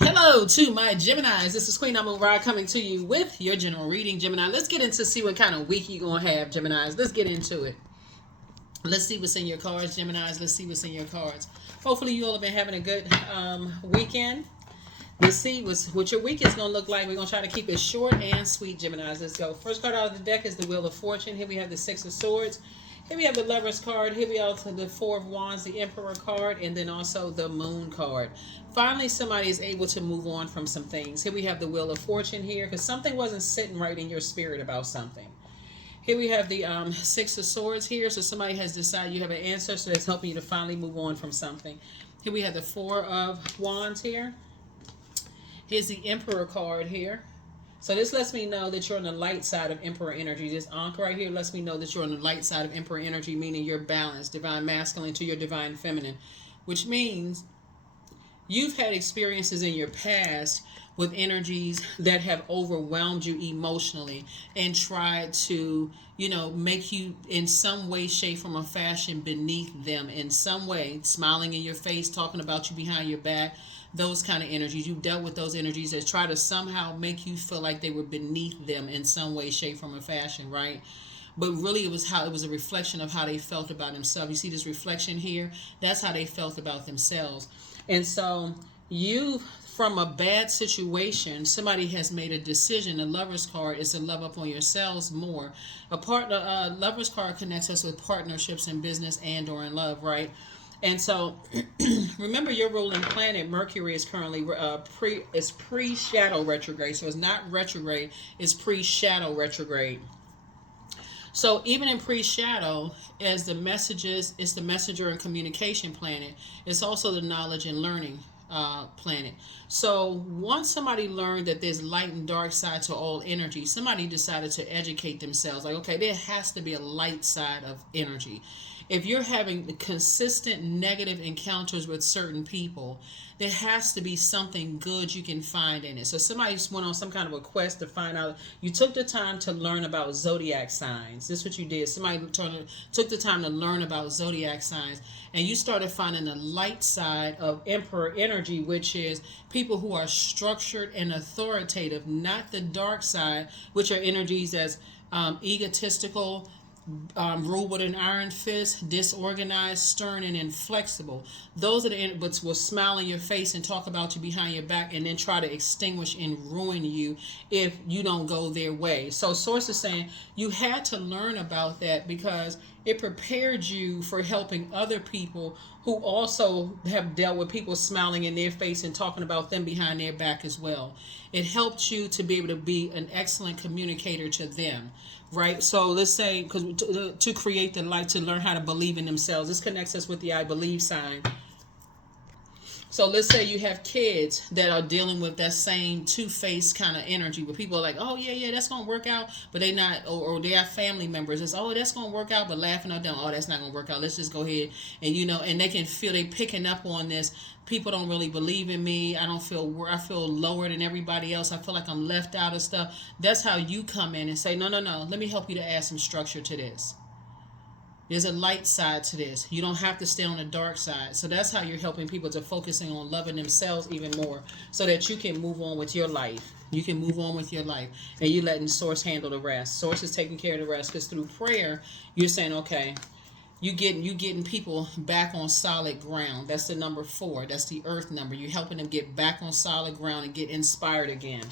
Hello to my Geminis. This is Queen Amun Ra coming to you with your general reading, Gemini. Let's get into see what kind of week you're going to have, Geminis. Let's get into it. Let's see what's in your cards, Geminis. Let's see what's in your cards. Hopefully you all have been having a good weekend. Let's see what your week is going to look like. We're going to try to keep it short and sweet, Geminis. Let's go. First card out of the deck is the Wheel of Fortune. Here we have the Six of Swords. Here we have the Lover's card. Here we have the Four of Wands, the Emperor card, and then also the Moon card. Finally, somebody is able to move on from some things. Here we have the Wheel of Fortune here because something wasn't sitting right in your spirit about something. Here we have the Six of Swords here. So somebody has decided you have an answer, so that's helping you to finally move on from something. Here we have the Four of Wands here. Here's the Emperor card here. So this lets me know that you're on the light side of Emperor energy. This Ankh right here lets me know that you're on the light side of Emperor energy, meaning you're balanced, divine masculine to your divine feminine, which means you've had experiences in your past with energies that have overwhelmed you emotionally and tried to, make you in some way, shape, form, or fashion beneath them in some way, smiling in your face, talking about you behind your back. Those kind of energies. You've dealt with those energies that try to somehow make you feel like they were beneath them in some way, shape, form, or fashion, right? But really it was a reflection of how they felt about themselves. You see this reflection here? That's how they felt about themselves. And so you, from a bad situation, somebody has made a decision. The Lover's card is to love up on yourselves more. Lover's card connects us with partnerships in business and or in love, right? And so, remember, your ruling planet Mercury is currently pre-shadow retrograde. So it's not retrograde; it's pre-shadow retrograde. So even in pre-shadow, as the messages, it's the messenger and communication planet. It's also the knowledge and learning planet. So once somebody learned that there's light and dark side to all energy, somebody decided to educate themselves. Like, okay, there has to be a light side of energy. If you're having consistent negative encounters with certain people, there has to be something good you can find in it. So somebody just went on some kind of a quest to find out. You took the time to learn about zodiac signs. This is what you did. Somebody took the time to learn about zodiac signs, and you started finding the light side of Emperor energy, which is people who are structured and authoritative, not the dark side, which are energies as egotistical, rule with an iron fist, disorganized, stern, and inflexible. Those are the but will smile in your face and talk about you behind your back and then try to extinguish and ruin you if you don't go their way. So Source is saying you had to learn about that because it prepared you for helping other people who also have dealt with people smiling in their face and talking about them behind their back as well. It helped you to be able to be an excellent communicator to them, right? So let's say, because to create the light, to learn how to believe in themselves. This connects us with the I believe sign. So let's say you have kids that are dealing with that same two-faced kind of energy where people are like, oh, yeah, that's going to work out, but they not, or they have family members. It's, oh, that's going to work out, but laughing at them, oh, that's not going to work out. Let's just go ahead. And, and they can feel they picking up on this. People don't really believe in me. I feel lower than everybody else. I feel like I'm left out of stuff. That's how you come in and say, no. Let me help you to add some structure to this. There's a light side to this. You don't have to stay on the dark side. So that's how you're helping people to focusing on loving themselves even more so that you can move on with your life. You can move on with your life. And you're letting Source handle the rest. Source is taking care of the rest because through prayer, you're saying, okay, you getting people back on solid ground. That's the number 4. That's the earth number. You're helping them get back on solid ground and get inspired again,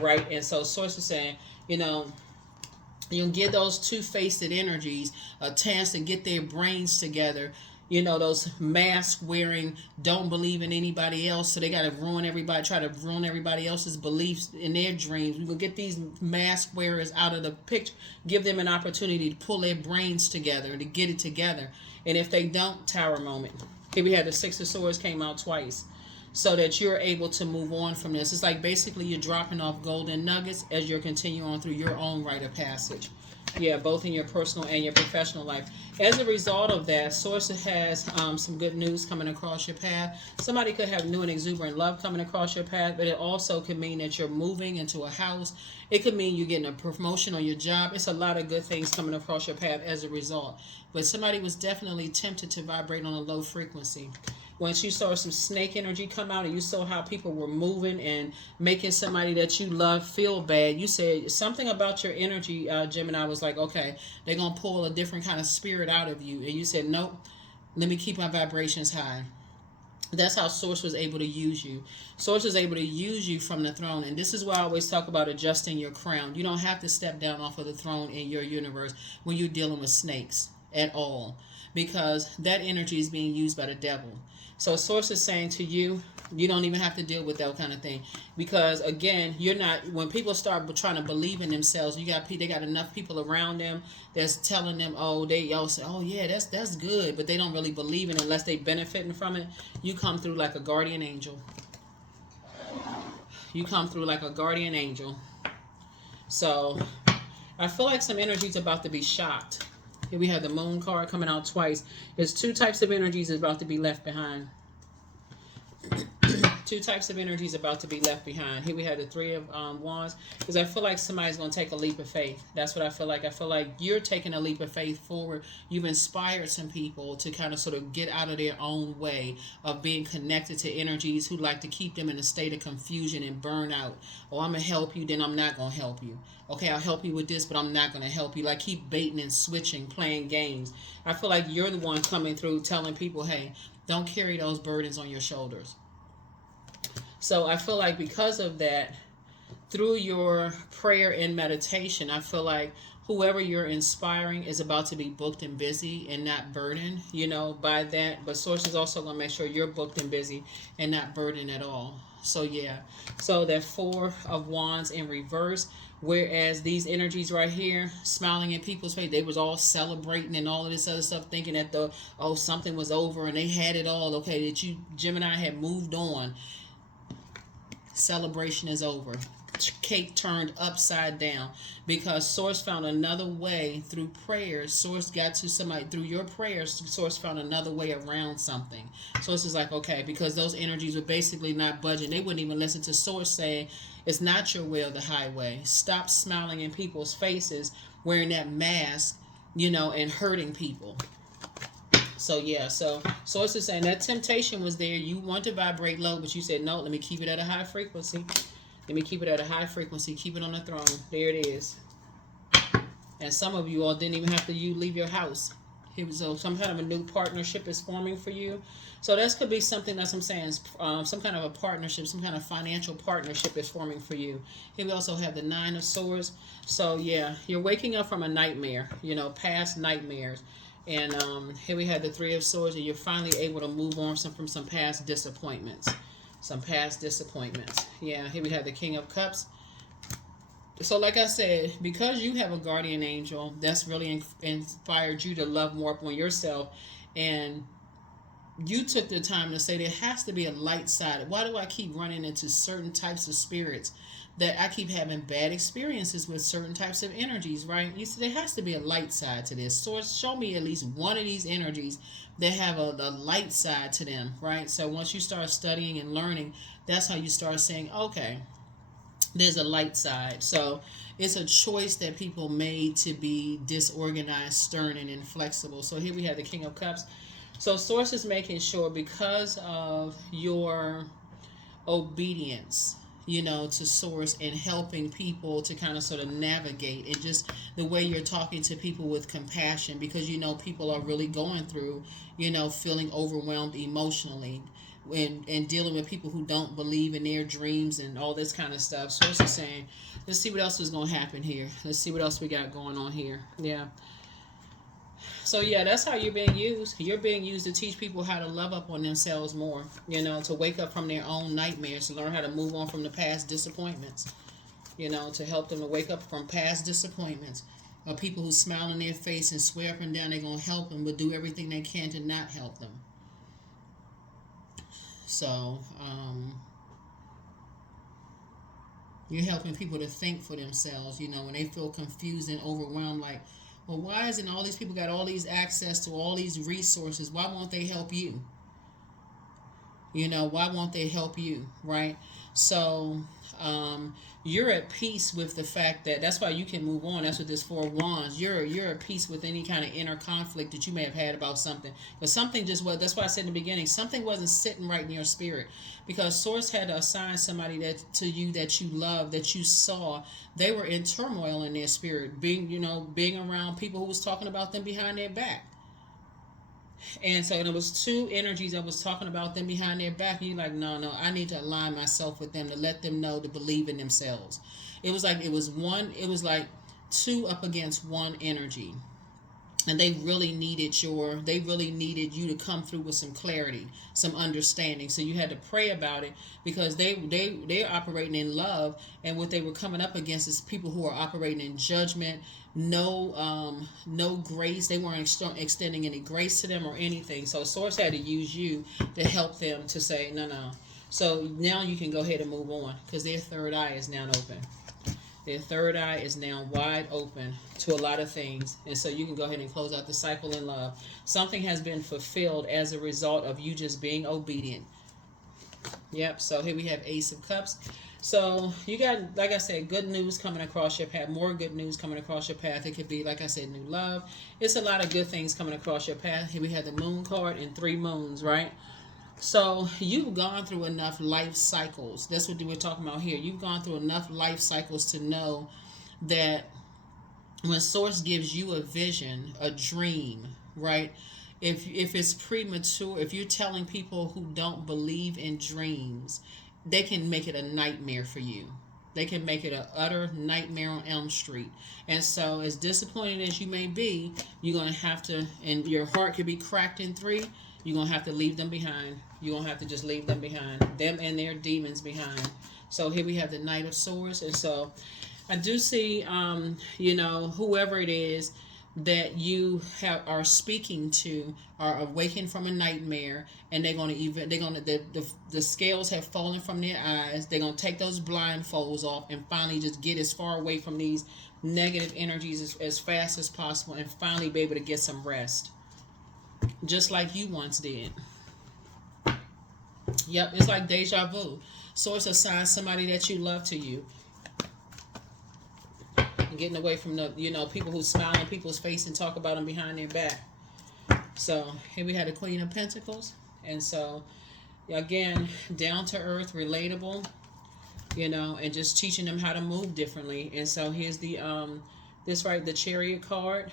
right? And so Source is saying, you'll give those two-faced energies a chance to get their brains together. Those mask-wearing, don't believe in anybody else, so they got to try to ruin everybody else's beliefs in their dreams. We will get these mask wearers out of the picture, give them an opportunity to pull their brains together, to get it together. And if they don't, Tower moment. Here we had the Six of Swords came out twice. So that you're able to move on from this. It's like basically you're dropping off golden nuggets as you're continuing on through your own rite of passage. Yeah, both in your personal and your professional life. As a result of that, Source has some good news coming across your path. Somebody could have new and exuberant love coming across your path, but it also could mean that you're moving into a house. It could mean you're getting a promotion on your job. It's a lot of good things coming across your path as a result. But somebody was definitely tempted to vibrate on a low frequency. once you saw some snake energy come out and you saw how people were moving and making somebody that you love feel bad, you said something about your energy, Gemini, was like, okay, they're going to pull a different kind of spirit out of you. And you said, nope, let me keep my vibrations high. That's how Source was able to use you. Source was able to use you from the throne. And this is why I always talk about adjusting your crown. You don't have to step down off of the throne in your universe when you're dealing with snakes at all, because that energy is being used by the devil. So Source is saying to you, you don't even have to deal with that kind of thing, because again, you're not. When people start trying to believe in themselves, they got enough people around them that's telling them, oh, they all say, oh yeah, that's good, but they don't really believe in it unless they benefiting from it. You come through like a guardian angel. You come through like a guardian angel. So I feel like some energy's about to be shocked. Here we have the Moon card coming out twice. There's two types of energies about to be left behind. Two types of energies about to be left behind. Here we have the Three of Wands, because I feel like somebody's going to take a leap of faith. That's what I feel like. I feel like you're taking a leap of faith forward. You've inspired some people to kind of sort of get out of their own way of being connected to energies who like to keep them in a state of confusion and burnout. Oh, I'm going to help you, then I'm not going to help you. Okay, I'll help you with this, but I'm not going to help you. Like, keep baiting and switching, playing games. I feel like you're the one coming through telling people, hey, don't carry those burdens on your shoulders. So I feel like because of that, through your prayer and meditation, I feel like whoever you're inspiring is about to be booked and busy and not burdened, by that. But Source is also going to make sure you're booked and busy and not burdened at all. So yeah. So that Four of Wands in reverse, whereas these energies right here, smiling in people's face, they was all celebrating and all of this other stuff, thinking that something was over and they had it all. Okay, that you, Gemini, had moved on. Celebration is over. Cake turned upside down, because Source found another way through prayers. Source got to somebody through your prayers. Source found another way around something. Source is like, okay, because those energies were basically not budging. They wouldn't even listen to Source saying, it's not your way or the highway. Stop smiling in people's faces, wearing that mask, and hurting people. So yeah, so Source is saying that temptation was there. You want to vibrate low, but you said, no, let me keep it at a high frequency. Let me keep it at a high frequency. Keep it on the throne. There it is. And some of you all didn't even have to leave your house. So some kind of a new partnership is forming for you. So this could be something that's, I'm saying, some kind of a partnership, some kind of financial partnership is forming for you. Here we also have the Nine of Swords. So yeah, you're waking up from a nightmare, past nightmares. And here we have the Three of Swords, and you're finally able to move on from some past disappointments. Some past disappointments. Yeah, here we have the King of Cups. So like I said, because you have a guardian angel, that's really inspired you to love more upon yourself. And you took the time to say there has to be a light side. Why do I keep running into certain types of spirits? That I keep having bad experiences with certain types of energies, right? You said there has to be a light side to this. Source, show me at least one of these energies that have a light side to them, right? So once you start studying and learning, that's how you start saying, okay, there's a light side. So it's a choice that people made to be disorganized, stern, and inflexible. So here we have the King of Cups. So Source is making sure, because of your obedience, to Source and helping people to kind of sort of navigate, and just the way you're talking to people with compassion, because people are really going through, feeling overwhelmed emotionally, and dealing with people who don't believe in their dreams and all this kind of stuff. Source is saying, let's see what else is going to happen here. Let's see what else we got going on here. Yeah. So yeah, that's how you're being used. You're being used to teach people how to love up on themselves more, to wake up from their own nightmares, to learn how to move on from the past disappointments, to help them to wake up from past disappointments. Or people who smile in their face and swear up and down they're going to help them, but do everything they can to not help them. So, you're helping people to think for themselves, when they feel confused and overwhelmed, like, well, why isn't all these people got all these access to all these resources? Why won't they help you? You know, why won't they help you, right? So you're at peace with the fact that that's why you can move on. That's what this Four of Wands. You're at peace with any kind of inner conflict that you may have had about something. Because something just was. That's why I said in the beginning, something wasn't sitting right in your spirit. Because Source had to assign somebody that to you that you love, that you saw. They were in turmoil in their spirit, being around people who was talking about them behind their back. And so there was two energies that was talking about them behind their back. And you're like, no, no, I need to align myself with them to let them know to believe in themselves. It was like two up against one energy. And they really needed you to come through with some clarity, some understanding. So you had to pray about it, because they're operating in love, and what they were coming up against is people who are operating in judgment, no grace. They weren't extending any grace to them or anything. So Source had to use you to help them to say no, no. So now you can go ahead and move on, because their third eye is now open. Their third eye is now wide open to a lot of things. And so you can go ahead and close out the cycle in love. Something has been fulfilled as a result of you just being obedient. Yep. So here we have Ace of Cups. So you got, like I said, good news coming across your path. More good news coming across your path. It could be, like I said, new love. It's a lot of good things coming across your path. Here we have the Moon card and 3 moons, right? So you've gone through enough life cycles. That's what we're talking about here. You've gone through enough life cycles to know that when Source gives you a vision, a dream, right? If it's premature, if you're telling people who don't believe in dreams, they can make it a nightmare for you. They can make it an utter nightmare on Elm Street. And so, as disappointed as you may be, you're going to have to, and your heart could be cracked in 3, you're going to have to leave them behind. You're going to have to just leave them behind. Them and their demons behind. So here we have the Knight of Swords. And so I do see, whoever it is that you are speaking to are awakened from a nightmare, and the scales have fallen from their eyes. They're going to take those blindfolds off and finally just get as far away from these negative energies as fast as possible, and finally be able to get some rest. Just like you once did. Yep, it's like deja vu. Source assigns somebody that you love to you. And getting away from the, people who smile in people's face and talk about them behind their back. So here we had the Queen of Pentacles. And so, again, down to earth, relatable, and just teaching them how to move differently. And so here's the the Chariot card.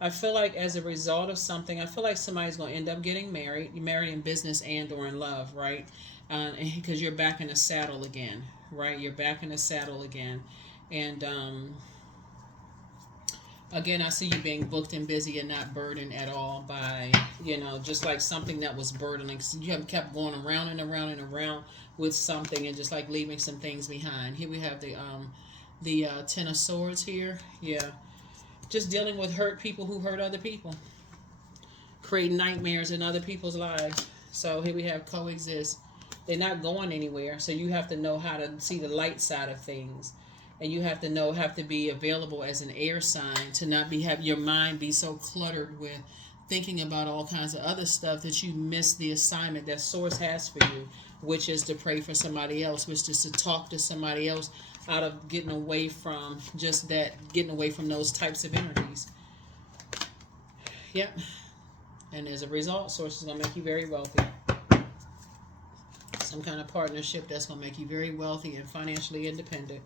I feel like as a result of something, I feel like somebody's going to end up getting married. You're married in business and or in love, right? Because you're back in the saddle again, right? You're back in the saddle again. And again, I see you being booked and busy and not burdened at all by, just like something that was burdening. So you have kept going around and around and around with something, and just like leaving some things behind. Here we have the Ten of Swords here. Yeah. Just dealing with hurt people who hurt other people. Creating nightmares in other people's lives. So here we have coexist. They're not going anywhere. So you have to know how to see the light side of things. And you have to be available as an air sign to not have your mind be so cluttered with thinking about all kinds of other stuff that you miss the assignment that Source has for you, which is to pray for somebody else, which is to talk to somebody else out of getting away from getting away from those types of energies. Yep. And as a result, Source is going to make you very wealthy. Some kind of partnership that's going to make you very wealthy and financially independent.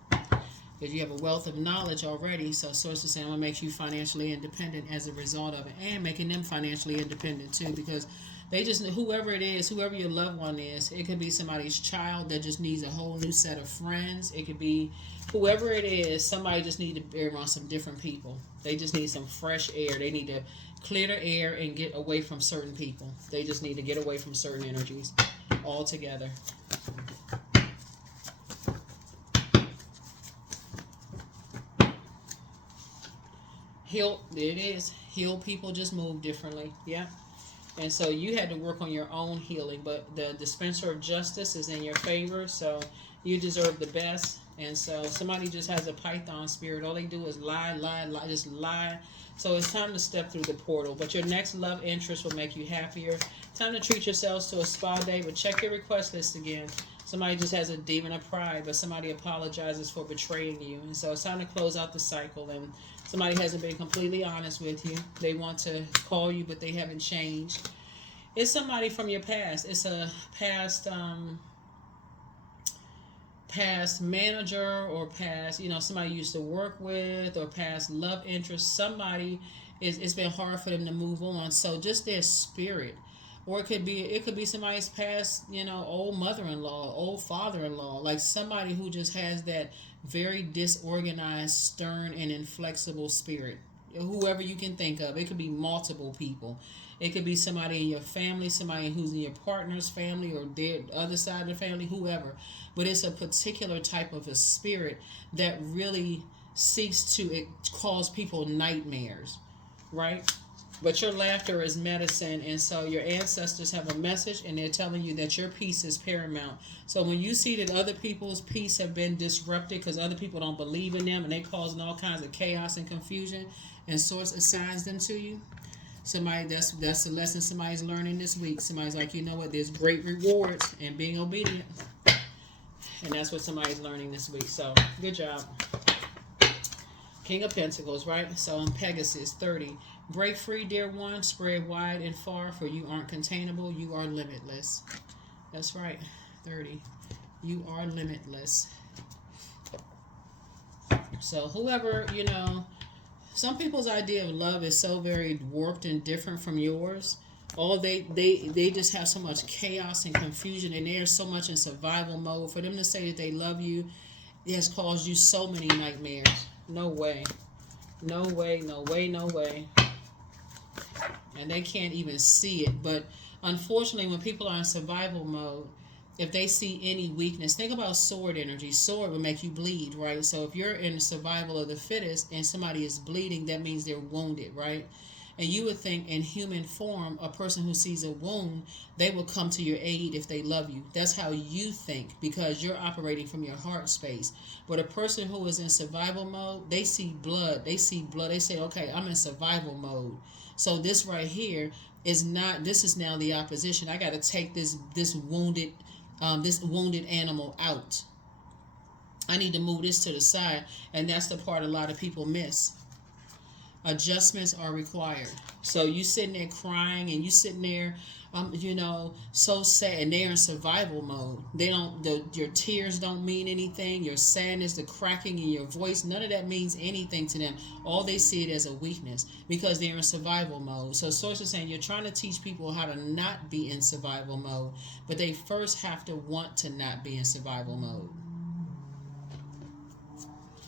Because you have a wealth of knowledge already, so Source is saying I'm going to make you financially independent as a result of it, and making them financially independent too, because they just, whoever it is, whoever your loved one is, it could be somebody's child that just needs a whole new set of friends. It could be whoever it is, somebody just need to be around some different people. They just need some fresh air. They need to clear the air and get away from certain people. They just need to get away from certain energies altogether. Heal, there it is. Heal people just move differently. Yeah. And so you had to work on your own healing, but the dispenser of justice is in your favor, so you deserve the best. And so somebody just has a python spirit. All they do is lie, lie, lie, just lie. So it's time to step through the portal. But your next love interest will make you happier. Time to treat yourselves to a spa day, but check your request list again. Somebody just has a demon of pride, but somebody apologizes for betraying you. And so it's time to close out the cycle. And somebody hasn't been completely honest with you. They want to call you, but they haven't changed. It's somebody from your past. It's a past manager, or past, somebody you used to work with, or past love interest. Somebody it's been hard for them to move on. So just their spirit. Or it could be somebody's past, old mother-in-law, old father-in-law, like somebody who just has that very disorganized, stern, and inflexible spirit. Whoever you can think of. It could be multiple people. It could be somebody in your family, somebody who's in your partner's family, or their other side of the family, whoever. But it's a particular type of a spirit that really seeks to cause people nightmares, right? But your laughter is medicine, and so your ancestors have a message, and they're telling you that your peace is paramount. So when you see that other people's peace have been disrupted because other people don't believe in them, and they causing all kinds of chaos and confusion, and Source assigns them to you, somebody that's the lesson somebody's learning this week. Somebody's like, you know what? There's great rewards in being obedient, and that's what somebody's learning this week. So good job. King of Pentacles, right? So on Pegasus 30. Break free, dear one. Spread wide and far, for you aren't containable. You are limitless. That's right. 30. You are limitless. So whoever, some people's idea of love is so very warped and different from yours. They just have so much chaos and confusion, and they're so much in survival mode. For them to say that they love you, it has caused you so many nightmares. No way. No way, no way, no way. And they can't even see it. But unfortunately, when people are in survival mode, if they see any weakness, think about sword energy. Sword will make you bleed, right? So if you're in survival of the fittest and somebody is bleeding, that means they're wounded, right? And you would think in human form, a person who sees a wound, they will come to your aid if they love you. That's how you think, because you're operating from your heart space. But a person who is in survival mode, they see blood. They say, okay, I'm in survival mode. So this right here is not, this is now the opposition. I got to take this wounded animal out. I need to move this to the side. And that's the part a lot of people miss. Adjustments are required. So you sitting there crying, and you sitting there, so sad, and they're in survival mode. Your tears don't mean anything. Your sadness, the cracking in your voice, none of that means anything to them. All they see it as a weakness because they're in survival mode. So Source is saying you're trying to teach people how to not be in survival mode, but they first have to want to not be in survival mode.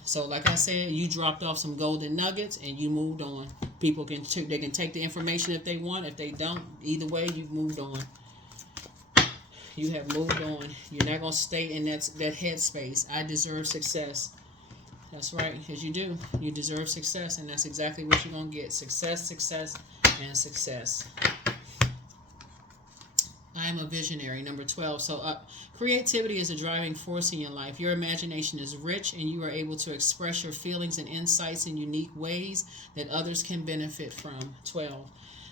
So like I said, you dropped off some golden nuggets and you moved on. People can take the information if they want. If they don't, either way, you've moved on. You have moved on. You're not going to stay in that headspace. I deserve success. That's right, because you do. You deserve success, and that's exactly what you're going to get. Success, success, and success. I am a visionary. Number 12. So creativity is a driving force in your life. Your imagination is rich, and you are able to express your feelings and insights in unique ways that others can benefit from. 12.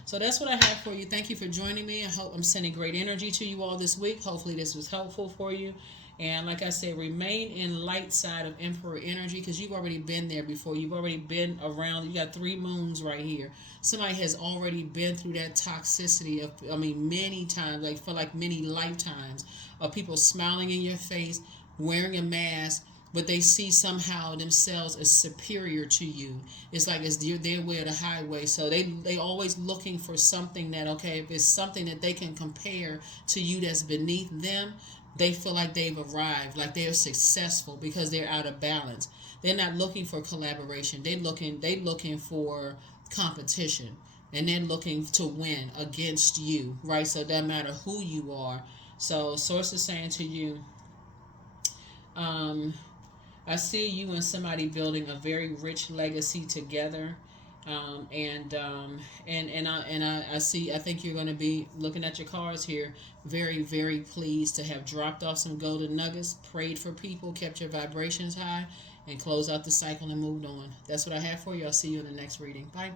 So that's what I have for you. Thank you for joining me. I hope I'm sending great energy to you all this week. Hopefully this was helpful for you. And like I said, remain in light side of Emperor energy, because you've already been there before. You've already been around. You got 3 moons right here. Somebody has already been through that toxicity of, many times, for many lifetimes, of people smiling in your face, wearing a mask, but they see somehow themselves as superior to you. It's like it's their way or the highway. So they always looking for something that, okay, if it's something that they can compare to you that's beneath them, they feel like they've arrived, like they're successful because they're out of balance. They're not looking for collaboration. They're looking for competition, and they're looking to win against you, right? So it doesn't matter who you are. So Source is saying to you, I see you and somebody building a very rich legacy together. I see. I think you're going to be looking at your cards here. Very, very pleased to have dropped off some golden nuggets, prayed for people, kept your vibrations high, and closed out the cycle and moved on. That's what I have for you. I'll see you in the next reading. Bye.